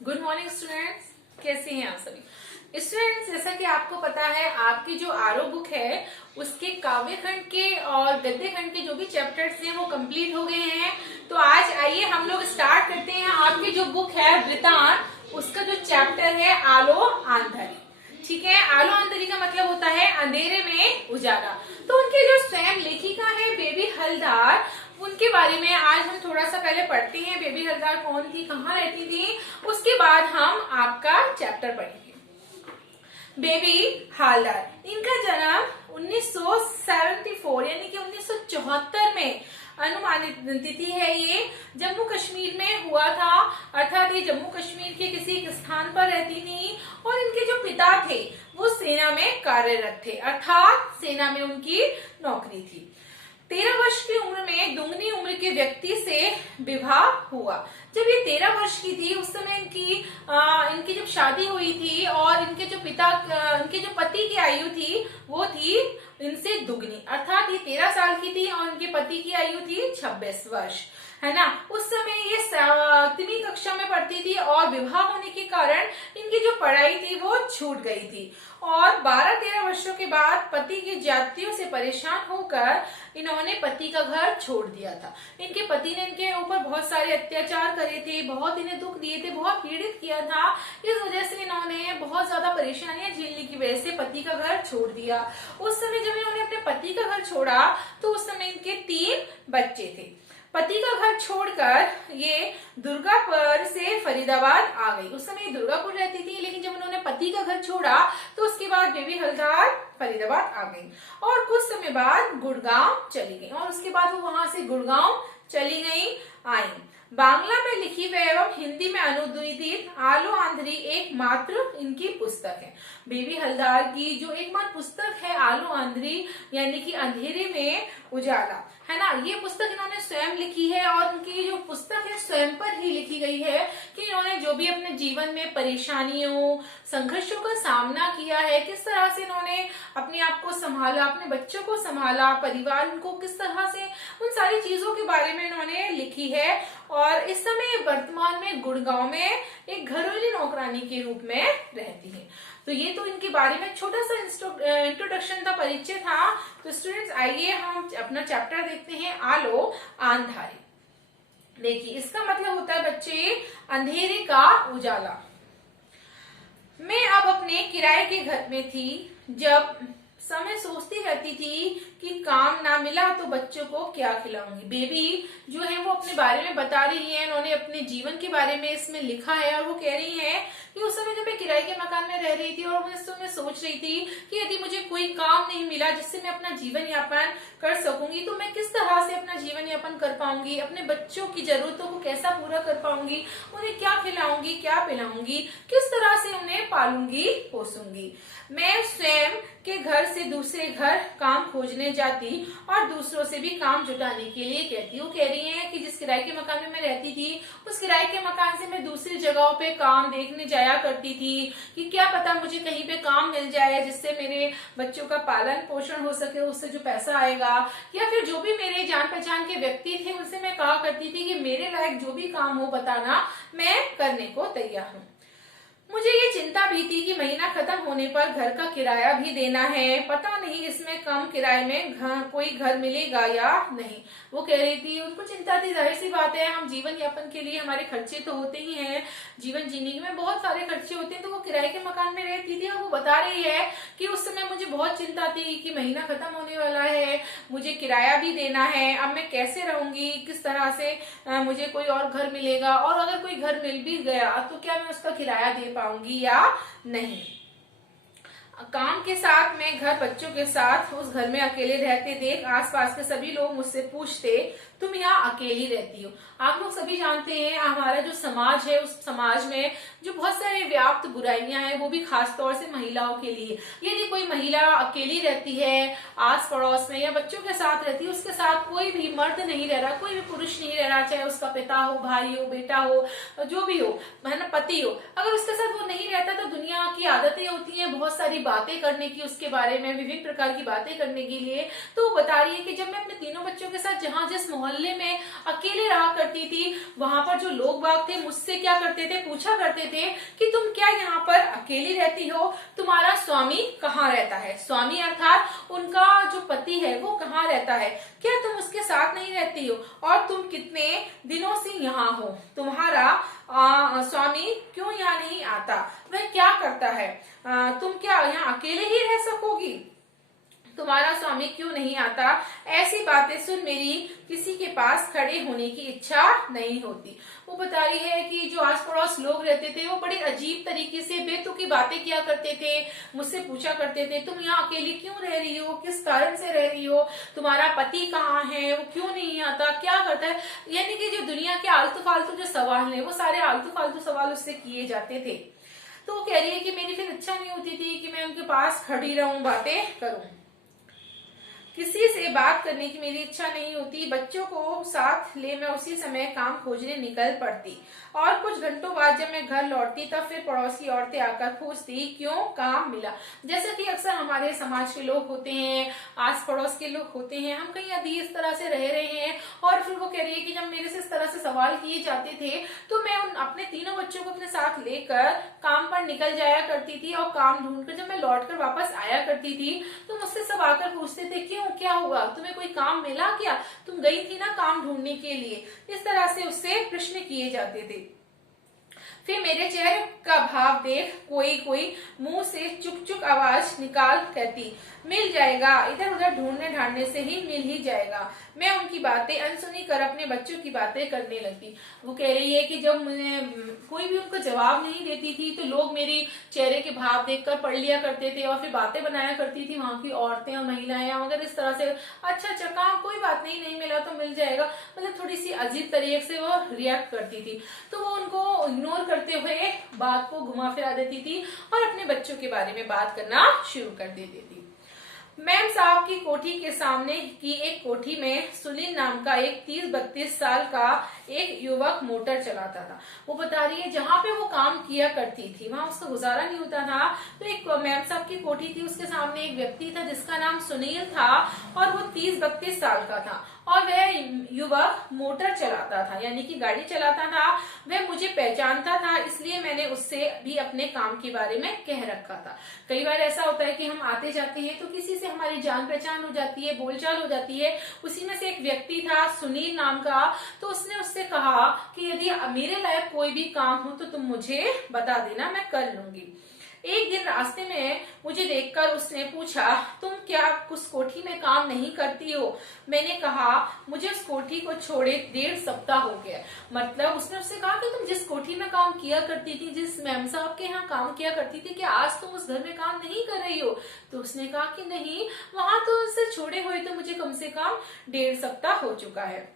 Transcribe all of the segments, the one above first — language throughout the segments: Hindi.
गुड मॉर्निंग स्टूडेंट्स, कैसे हैं आप सभी स्टूडेंट्स। जैसा कि आपको पता है, आपकी जो आरो बुक है उसके काव्य खंड के और गद्य खंड के जो भी चैप्टर्स हैं वो कंप्लीट हो गए हैं। तो आज आइए हम लोग स्टार्ट करते हैं। आपकी जो बुक है वृतांत, उसका जो चैप्टर है आलो आंधरी। ठीक है, आलो आंधरी का मतलब होता है अंधेरे में उजाला। तो उनके जो स्वयं लेखिका है बेबी हलदार, उनके बारे में आज हम थोड़ा सा पहले पढ़ते हैं। बेबी हलदार कौन थी, कहाँ रहती थी, उसके बाद हम आपका चैप्टर पढ़ेंगे। बेबी हलदार, इनका जन्म 1974 यानी कि 1974 में अनुमानित तिथि है। ये जम्मू कश्मीर में हुआ था, अर्थात ये जम्मू कश्मीर के किसी एक स्थान पर रहती थी और इनके जो पिता थे वो सेना में कार्यरत थे, अर्थात सेना में उनकी नौकरी थी। 13 वर्ष की उम्र में दुगनी उम्र के व्यक्ति से विवाह हुआ। जब ये 13 वर्ष की थी उस समय इनकी जब शादी हुई थी और इनके जो पति की आयु थी वो थी इनसे दुगनी, अर्थात ये 13 साल की थी और इनके पति की आयु थी 26 वर्ष, है ना। उस समय ये 7वीं कक्षा में पढ़ती थी और विवाह होने के कारण इनकी जो पढ़ाई थी वो छूट गई थी और 12-13 वर्षों के बाद पति की ज्यादतियों से परेशान होकर इन्होंने पति का घर छोड़ दिया था। इनके पति ने इनके ऊपर बहुत सारे अत्याचार करे थे, बहुत इन्हें दुख दिए थे, बहुत पीड़ित किया था। इस वजह से इन्होंने बहुत ज्यादा परेशानियां झेलने की वजह से पति का घर छोड़ दिया। उस समय जब इन्होंने अपने पति का घर छोड़ा तो उस समय इनके 3 बच्चे थे। पति का घर छोड़कर ये दुर्गापुर से फरीदाबाद आ गई। उस समय दुर्गापुर रहती थी, लेकिन जब उन्होंने पति का घर छोड़ा तो उसके बाद बेबी हलदार फरीदाबाद आ गई और कुछ समय बाद गुड़गांव चली गई और उसके बाद वो वहां से गुड़गांव चली गई आई। बांग्ला में लिखी हुई एवं हिंदी में अनुदित आलो आंधरी एकमात्र इनकी पुस्तक है। बेबी हलदार की जो एकमात्र पुस्तक है आलो आंधरी यानी कि अंधेरे में उजाला, है ना। ये पुस्तक इन्होंने स्वयं लिखी है और उनकी जो पुस्तक है स्वयं पर ही लिखी गई है कि इन्होंने जो भी अपने जीवन में परेशानियों संघर्षों का सामना किया है, किस तरह से इन्होंने अपने आप को संभाला, अपने बच्चों को संभाला, परिवार को किस तरह से, उन सारी चीजों के बारे में इन्होंने लिखी है। और इस समय वर्तमान में गुड़गांव में एक घरेलू नौकरानी के रूप में रहती है। तो ये तो इनके बारे में छोटा सा इंट्रोडक्शन था, परिचय था। तो स्टूडेंट्स आइए हम अपना चैप्टर देखते हैं आलो आंधारी। देखिए इसका मतलब होता है बच्चे अंधेरे का उजाला। मैं अब अपने किराए के घर में थी, जब समय सोचती रहती थी कि काम ना मिला तो बच्चों को क्या खिलाऊंगी। बेबी जो है वो अपने बारे में बता रही है, उन्होंने अपने जीवन के बारे में इसमें लिखा है और वो कह रही है कि उस समय जब मैं किराए के मकान में रह रही थी और मैं इस समय सोच रही थी कि यदि मुझे कोई काम नहीं मिला जिससे मैं अपना जीवन यापन कर सकूंगी तो मैं किस तरह से अपना जीवन यापन कर पाऊंगी, अपने बच्चों की जरूरतों को कैसा पूरा कर पाऊंगी, उन्हें क्या खिलाऊंगी, क्या पिलाऊंगी, किस तरह से उन्हें पालूंगी पोसूंगी। मैं स्वयं के घर से दूसरे घर काम खोजने जाती और दूसरों से भी काम जुटाने के लिए कहती। वो कह रही है कि जिस किराए के मकान में मैं रहती थी उस किराए के मकान से मैं दूसरी जगहों पे काम देखने जाया करती थी कि क्या पता मुझे कहीं पे काम मिल जाए जिससे मेरे बच्चों का पालन पोषण हो सके, उससे जो पैसा आएगा, या फिर जो भी मेरे जान पहचान के व्यक्ति थे उनसे मैं कहा करती थी कि मेरे लायक जो भी काम हो बताना, मैं करने को तैयार हूँ। मुझे ये चिंता भी थी कि महीना खत्म होने पर घर का किराया भी देना है, पता नहीं इसमें कम किराए में कोई घर मिलेगा या नहीं। वो कह रही थी, उनको चिंता थी, जाहिर सी बात है हम जीवन यापन के लिए हमारे खर्चे तो होते ही हैं, जीवन जीने में बहुत सारे खर्चे होते हैं। तो वो किराए के मकान में रहती थी और वो बता रही है कि उस समय मुझे बहुत चिंता थी कि महीना खत्म होने वाला है, मुझे किराया भी देना है, अब मैं कैसे रहूंगी, किस तरह से मुझे कोई और घर मिलेगा और अगर कोई घर मिल भी गया तो क्या मैं उसका किराया दे पाऊंगी या नहीं। काम के साथ मैं घर बच्चों के साथ उस घर में अकेले रहते देख आसपास के सभी लोग मुझसे पूछते तुम यहाँ अकेली रहती हो। आप लोग सभी जानते हैं हमारा जो समाज है उस समाज में जो बहुत सारे व्याप्त बुराइयां हैं वो भी खास तौर से महिलाओं के लिए। यदि कोई महिला अकेली रहती है आस पड़ोस में या बच्चों के साथ रहती है, उसके साथ कोई भी मर्द नहीं रह रहा, कोई भी पुरुष नहीं रह रहा, चाहे उसका पिता हो, भाई हो, बेटा हो, जो भी हो, है ना, पति हो, अगर उसके साथ वो नहीं रहता तो दुनिया की आदतें होती है, बहुत सारी बातें करने की, उसके बारे में विभिन्न प्रकार की बातें करने के लिए। तो वो बता रही है कि जब मैं अपने तीनों बच्चों के साथ जहां जिस मोहल्ले में अकेले रहा करती थी, वहां पर जो लोग बाग थे मुझसे क्या करते थे, पूछा करते थे कि तुम क्या यहाँ पर अकेली रहती हो, तुम्हारा स्वामी कहाँ रहता है। स्वामी अर्थात उनका जो पति है वो कहाँ रहता है, क्या तुम उसके साथ नहीं रहती हो, और तुम कितने दिनों से यहाँ हो, तुम्हारा स्वामी क्यों यहाँ नहीं आता, वह क्या करता है, तुम क्या यहाँ अकेले ही रह सकोगी, तुम्हारा स्वामी क्यों नहीं आता। ऐसी बातें सुन मेरी किसी के पास खड़े होने की इच्छा नहीं होती। वो बता रही है कि जो आस पड़ोस लोग रहते थे वो बड़ी अजीब तरीके से बेतुकी बातें किया करते थे, मुझसे पूछा करते थे तुम यहाँ अकेली क्यों रह रही हो, किस कारण से रह रही हो, तुम्हारा पति कहाँ है, वो क्यों नहीं आता, क्या करता है। यानी कि जो दुनिया के आलतू फालतू जो सवाल है वो सारे आलतू फालतू सवाल उससे किए जाते थे। तो वो कह रही है कि मेरी फिर इच्छा नहीं होती थी कि मैं उनके पास खड़ी रहूं, बातें करूं, किसी से बात करने की मेरी इच्छा नहीं होती। बच्चों को साथ ले मैं उसी समय काम खोजने निकल पड़ती, और कुछ घंटों बाद जब मैं घर लौटती तब फिर पड़ोसी औरतें आकर पूछती क्यों, काम मिला। जैसा कि अक्सर हमारे समाज के लोग होते हैं, आस पड़ोस के लोग होते हैं, हम कहीं अभी इस तरह से रह रहे हैं, और फिर वो कह रही है कि जब मेरे से इस तरह से सवाल किए जाते थे तो मैं उन अपने तीनों बच्चों को अपने साथ लेकर काम पर निकल जाया करती थी, और काम ढूंढकर जब मैं लौटकर वापस आया करती थी तो मुझसे सब आकर पूछते थे क्यों, क्या हुआ, तुम्हें कोई काम मिला क्या, तुम गई थी ना काम ढूंढने के लिए। इस तरह से उससे प्रश्न किए जाते थे। फिर मेरे चेहरे का भाव देख कोई कोई मुंह से चुक चुक आवाज निकाल कहती मिल जाएगा, इधर उधर ढूंढने ढांडने से ही मिल ही जाएगा। मैं उनकी बातें अनसुनी कर अपने बच्चों की बातें करने लगती। वो कह रही है कि जब मुझे कोई भी उनको जवाब नहीं देती थी तो लोग मेरे चेहरे के भाव देखकर पढ़ लिया करते थे, और फिर बातें बनाया करती थी वहां की औरतें और महिलाएं, मगर इस तरह से अच्छा काम कोई बात नहीं, नहीं मिला तो मिल जाएगा, मतलब थोड़ी सी अजीब तरीके से वो रिएक्ट करती थी। तो वो उनको इग्नोर करते हुए बात को घुमा फिरा देती थी और अपने बच्चों के बारे में बात करना शुरू कर देती थी। मैम साहब की कोठी के सामने की एक कोठी में सुनील नाम का एक 30-32 साल का एक युवक मोटर चलाता था। वो बता रही है जहाँ पे वो काम किया करती थी वहां उसका गुजारा नहीं होता था। तो एक मैम साहब की कोठी थी, उसके सामने एक व्यक्ति था जिसका नाम सुनील था, और वो 30-32 साल का था, और वह युवक मोटर चलाता था, यानी कि गाड़ी चलाता था। वह मुझे पहचानता था, इसलिए मैंने उससे भी अपने काम के बारे में कह रखा था। कई बार ऐसा होता है कि हम आते जाते हैं तो किसी से हमारी जान पहचान हो जाती है, बोलचाल हो जाती है। उसी में से एक व्यक्ति था सुनील नाम का, तो उसने उससे कहा कि यदि मेरे लायक कोई भी काम हो तो तुम मुझे बता देना, मैं कर लूंगी। एक दिन रास्ते में मुझे देखकर उसने पूछा तुम क्या उस कोठी में काम नहीं करती हो। मैंने कहा मुझे उस कोठी को छोड़े 1.5 सप्ताह हो गया। मतलब उसने उससे कहा कि तुम जिस कोठी में काम किया करती थी, जिस मैम साहब के यहाँ काम किया करती थी, क्या आज तुम उस घर में काम नहीं कर रही हो। तो उसने कहा कि नहीं, वहां तो उससे छोड़े हुए तो मुझे कम से कम 1.5 सप्ताह हो चुका है,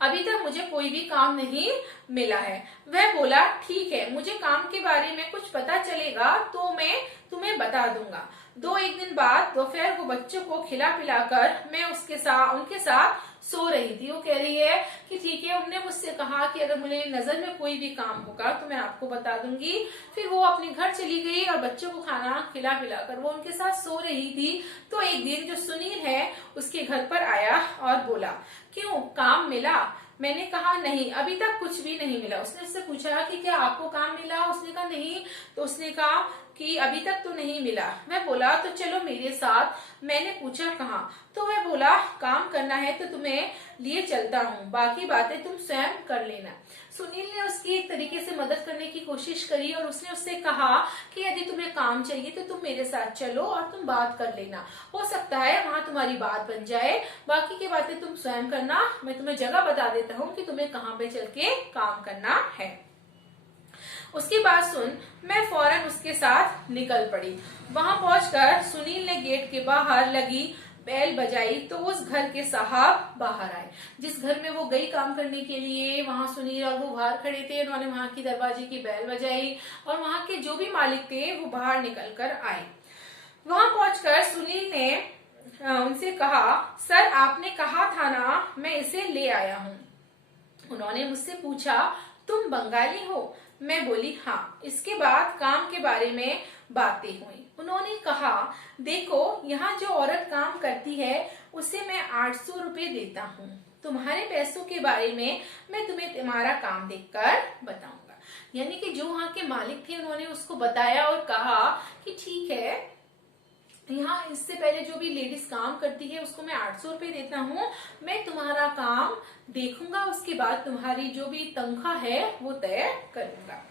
अभी तक मुझे कोई भी काम नहीं मिला है। वह बोला ठीक है, मुझे काम के बारे में कुछ पता चलेगा तो मैं तुम्हें बता दूंगा। 2-1 दिन बाद दोपहर को बच्चों को खिला पिलाकर मैं उनके साथ सो रही थी। वो कह रही है कि ठीक है, उन्होंने मुझसे कहा कि अगर मुझे नजर में कोई भी काम होगा तो मैं आपको बता दूंगी। फिर वो अपने घर चली गई और बच्चों को खाना खिला पिलाकर वो उनके साथ सो रही थी। तो एक दिन जो सुनील है उसके घर पर आया और बोला क्यों, काम मिला। मैंने कहा नहीं, अभी तक कुछ भी नहीं मिला। उसने उससे पूछा कि क्या आपको काम मिला, उसने कहा नहीं। तो उसने कहा कि अभी तक तो नहीं मिला। मैं बोला तो चलो मेरे साथ। मैंने पूछा कहाँ, तो वह बोला काम करना है तो तुम्हें लिए चलता हूँ, बाकी बातें तुम स्वयं कर लेना। सुनील ने उसकी एक तरीके से मदद करने की कोशिश करी और उसने उससे कहा कि यदि तुम्हें काम चाहिए तो तुम मेरे साथ चलो और तुम बात कर लेना, हो सकता है वहां तुम्हारी बात बन जाए, बाकी की बातें तुम स्वयं करना। मैं तुम्हें जगह बता देता हूँ कि तुम्हें कहाँ पे चल के काम करना है। उसकी बात सुन मैं फौरन उसके साथ निकल पड़ी। वहां पहुंचकर सुनील ने गेट के बाहर लगी बेल बजाई तो उस घर के साहब बाहर आए। जिस घर में वो गई काम करने के लिए, वहां सुनील और वो बाहर खड़े थे। उन्होंने वहां की दरवाजे की बेल बजाई और वहां के जो भी मालिक थे वो बाहर निकल कर आए। वहां पहुंचकर सुनील ने उनसे कहा सर आपने कहा था ना, मैं इसे ले आया हूँ। उन्होंने मुझसे पूछा तुम बंगाली हो? मैं बोली हाँ। इसके बाद काम के बारे में बातें हुई। उन्होंने कहा, देखो यहाँ जो औरत काम करती है उसे मैं 800 रुपए देता हूँ। तुम्हारे पैसों के बारे में मैं तुम्हें तुम्हारा काम देखकर बताऊंगा। यानी कि जो वहाँ के मालिक थे उन्होंने उसको बताया और कहा कि ठीक है, यहाँ इससे पहले जो भी लेडीज काम करती है उसको मैं 800 रुपए देता हूँ, मैं तुम्हारा काम देखूंगा, उसके बाद तुम्हारी जो भी तनख्वाह है वो तय करूंगा।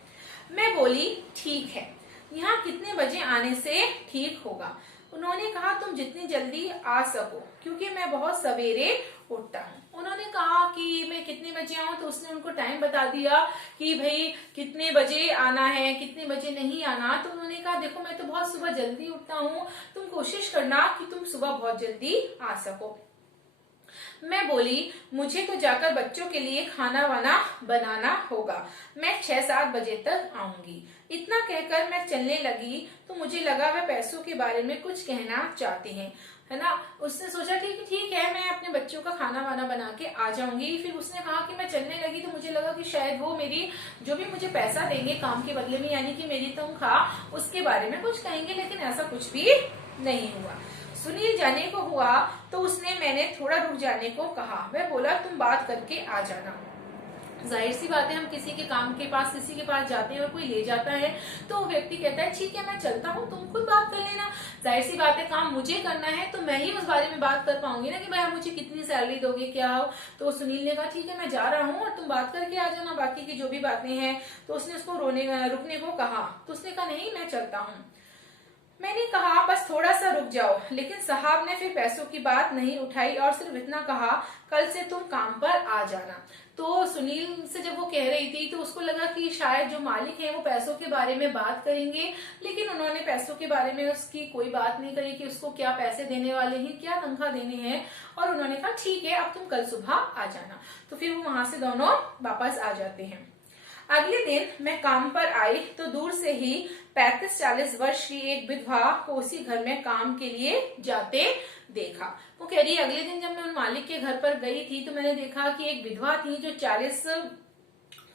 मैं बोली ठीक है, यहाँ कितने बजे आने से ठीक होगा? उन्होंने कहा तुम जितनी जल्दी आ सको, क्योंकि मैं बहुत सवेरे उठता हूँ। उन्होंने कहा कि मैं कितने बजे आऊँ, तो उसने उनको टाइम बता दिया कि भाई कितने बजे आना है, कितने बजे नहीं आना। तो उन्होंने कहा देखो मैं तो बहुत सुबह जल्दी उठता हूँ, तुम कोशिश करना कि तुम सुबह बहुत जल्दी आ सको। मैं बोली मुझे तो जाकर बच्चों के लिए खाना वाना बनाना होगा, मैं 6-7 बजे तक आऊंगी। इतना कहकर मैं चलने लगी तो मुझे लगा वह पैसों के बारे में कुछ कहना चाहते हैं, है ना। उसने सोचा ठीक है मैं अपने बच्चों का खाना वाना बना के आ जाऊंगी। फिर उसने कहा कि मैं चलने लगी तो मुझे लगा कि शायद वो मेरी जो भी मुझे पैसा देंगे काम के बदले में, यानी कि मेरी तनख्वाह, उसके बारे में कुछ कहेंगे, लेकिन ऐसा कुछ भी नहीं हुआ। सुनील जाने को हुआ तो मैंने थोड़ा रुक जाने को कहा। वह बोला तुम बात करके आ जाना। जाहिर सी बात है, हम किसी के काम के पास किसी के पास जाते हैं और कोई ले जाता है तो व्यक्ति कहता है ठीक है मैं चलता हूँ, तुम खुद बात कर लेना। जाहिर सी बात है, काम मुझे करना है तो मैं ही उस बारे में बात कर पाऊंगी ना कि भाई मुझे कितनी सैलरी दोगे, क्या हो। तो सुनील ने कहा ठीक है मैं जा रहा हूँ और तुम बात करके आ जाना बाकी की जो भी बातें हैं। तो उसने उसको रुकने को कहा तो उसने कहा नहीं मैं चलता हूँ। मैंने कहा बस थोड़ा सा रुक जाओ, लेकिन साहब ने फिर पैसों की बात नहीं उठाई और सिर्फ इतना कहा कल से तुम काम पर आ जाना। तो सुनील से जब वो कह रही थी तो उसको लगा कि शायद जो मालिक है वो पैसों के बारे में बात करेंगे, लेकिन उन्होंने पैसों के बारे में उसकी कोई बात नहीं करी कि उसको क्या पैसे देने वाले हैं, क्या तनख्वाह देने हैं। और उन्होंने कहा ठीक है अब तुम कल सुबह आ जाना। तो फिर वो वहां से दोनों वापस आ जाते हैं। अगले दिन मैं काम पर आई तो दूर से ही 35-40 वर्ष की एक विधवा को उसी घर में काम के लिए जाते देखा। वो कह रही अगले दिन जब मैं उन मालिक के घर पर गई थी तो मैंने देखा कि एक विधवा थी जो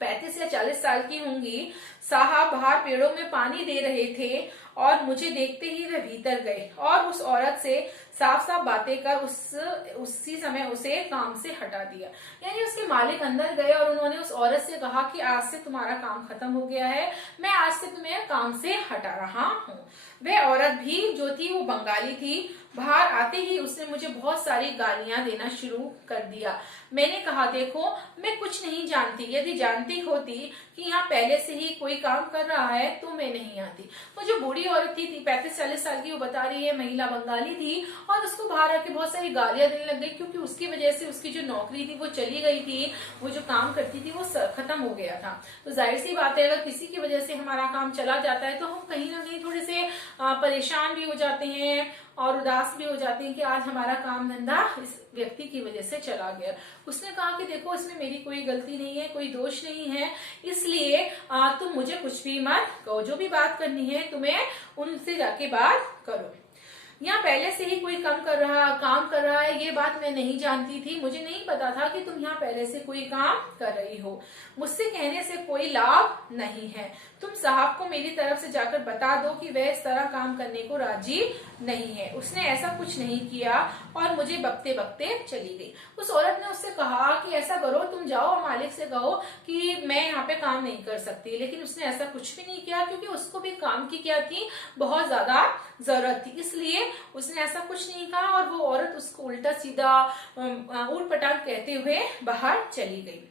35 या 40 साल की होंगी। साहब बाहर पेड़ों में पानी दे रहे थे और मुझे देखते ही वे भीतर गए और उस औरत से साफ साफ बातें कर उसी समय उसे काम से हटा दिया। यानी उसके मालिक अंदर गए और उन्होंने उस औरत से कहा कि आज से तुम्हारा काम खत्म हो गया है, मैं आज से तुम्हें काम से हटा रहा हूँ। वह औरत भी जो थी वो बंगाली थी। बाहर आते ही उसने मुझे बहुत सारी गालियां देना शुरू कर दिया। मैंने कहा देखो मैं कुछ नहीं जानती, यदि जानती होती कि यहाँ पहले से ही कोई काम कर रहा है तो मैं नहीं आती। वो जो बूढ़ी औरत थी 35-40 साल की, वो बता रही है महिला बंगाली थी और उसको बाहर आके बहुत सारी गालियां देने लग गई, क्योंकि उसकी वजह से उसकी जो नौकरी थी वो चली गई थी, वो जो काम करती थी वो खत्म हो गया था। तो जाहिर सी बात है अगर किसी की वजह से हमारा काम चला जाता है तो हम कहीं ना कहीं थोड़े से परेशान भी हो जाते हैं और उदास भी हो जाते हैं कि आज हमारा काम धंधा इस व्यक्ति की वजह से चला गया। उसने कहा कि देखो इसमें मेरी कोई गलती नहीं है, कोई दोष नहीं है, इसलिए तुम मुझे कुछ भी मत कहो, जो भी बात करनी है तुम्हें उनसे जाके बात करो। यहाँ पहले से ही कोई काम कर रहा है ये बात मैं नहीं जानती थी, मुझे नहीं पता था कि तुम यहाँ पहले से कोई काम कर रही हो। मुझसे कहने से कोई लाभ नहीं है, तुम साहब को मेरी तरफ से जाकर बता दो कि वह इस तरह काम करने को राजी नहीं है। उसने ऐसा कुछ नहीं किया और मुझे बकते बकते चली गई। उस औरत ने उससे कहा कि ऐसा करो तुम जाओ मालिक से कहो कि मैं यहाँ पे काम नहीं कर सकती, लेकिन उसने ऐसा कुछ भी नहीं किया क्योंकि उसको भी काम की क्या थी, बहुत ज्यादा जरूरत थी, इसलिए उसने ऐसा कुछ नहीं कहा और वो औरत उसको उल्टा सीधा ऊट पटांग कहते हुए बाहर चली गई।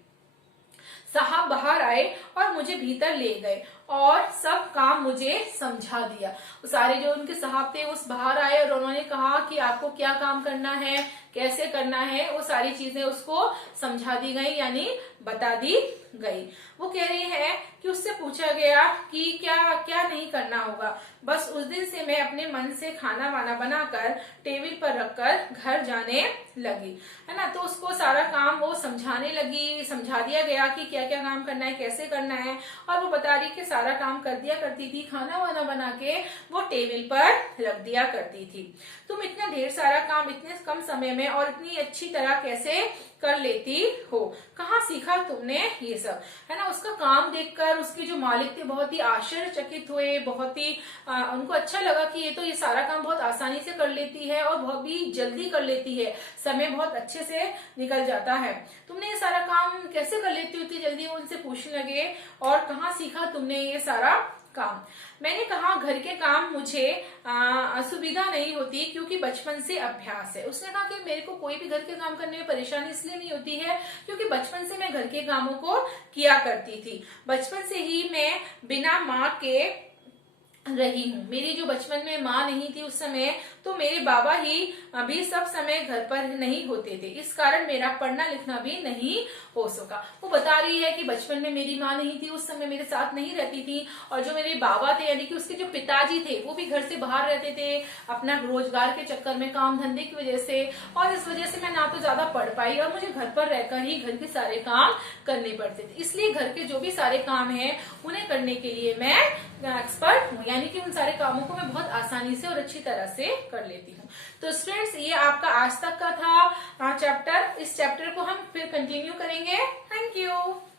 साहब बाहर आए और मुझे भीतर ले गए और सब काम मुझे समझा दिया। सारे जो उनके साहब थे उस बाहर आए और उन्होंने कहा कि आपको क्या काम करना है, कैसे करना है, वो सारी चीजें उसको समझा दी गई, यानी बता दी गई। वो कह रही है कि उससे पूछा गया कि क्या क्या नहीं करना होगा। बस उस दिन से मैं अपने मन से खाना वाना बनाकर टेबल पर रखकर घर जाने लगी, है ना। तो उसको सारा काम वो समझाने लगी, समझा दिया गया कि क्या क्या काम करना है, कैसे करना है, और वो बता रही कि सारा काम कर दिया करती थी, खाना वाना बना के वो टेबल पर रख दिया करती थी। तुम इतना ढेर सारा काम इतने कम समय में और इतनी अच्छी तरह कैसे कर लेती हो। कहाँ सीखा तुमने ये सब, है ना। उसका काम देखकर उसके जो मालिक थे बहुत ही आश्चर्यचकित हुए, बहुत ही उनको अच्छा लगा कि ये सारा काम बहुत आसानी से कर लेती है और बहुत भी जल्दी कर लेती है, समय बहुत अच्छे से निकल जाता है। तुमने ये सारा काम कैसे कर लेती हो इतनी जल्दी, वो उनसे पूछने लगे, और कहाँ सीखा तुमने ये सारा काम। मैंने कहा घर के काम मुझे असुविधा नहीं होती क्योंकि बचपन से अभ्यास है। उसने कहा कि मेरे को कोई भी घर के काम करने में परेशानी इसलिए नहीं होती है क्योंकि बचपन से मैं घर के कामों को किया करती थी। बचपन से ही मैं बिना माँ के रही हूँ। मेरी जो बचपन में माँ नहीं थी उस समय, तो मेरे बाबा ही अभी सब समय घर पर नहीं होते थे, इस कारण मेरा पढ़ना लिखना भी नहीं हो सका। वो बता रही है कि बचपन में मेरी माँ नहीं थी, उस समय मेरे साथ नहीं रहती थी, और जो मेरे बाबा थे यानी कि उसके जो पिताजी थे वो भी घर से बाहर रहते थे अपना रोजगार के चक्कर में, काम धंधे की वजह से, और इस वजह से मैं ना तो ज्यादा पढ़ पाई और मुझे घर पर रहकर ही घर के सारे काम करने पड़ते थे। इसलिए घर के जो भी सारे काम है उन्हें करने के लिए मैं एक्सपर्ट हूँ, यानी कि उन सारे कामों को मैं बहुत आसानी से और अच्छी तरह से कर लेती हूँ। तो स्टूडेंट्स, ये आपका आज तक का था चैप्टर। इस चैप्टर को हम फिर कंटिन्यू करेंगे। Thank you.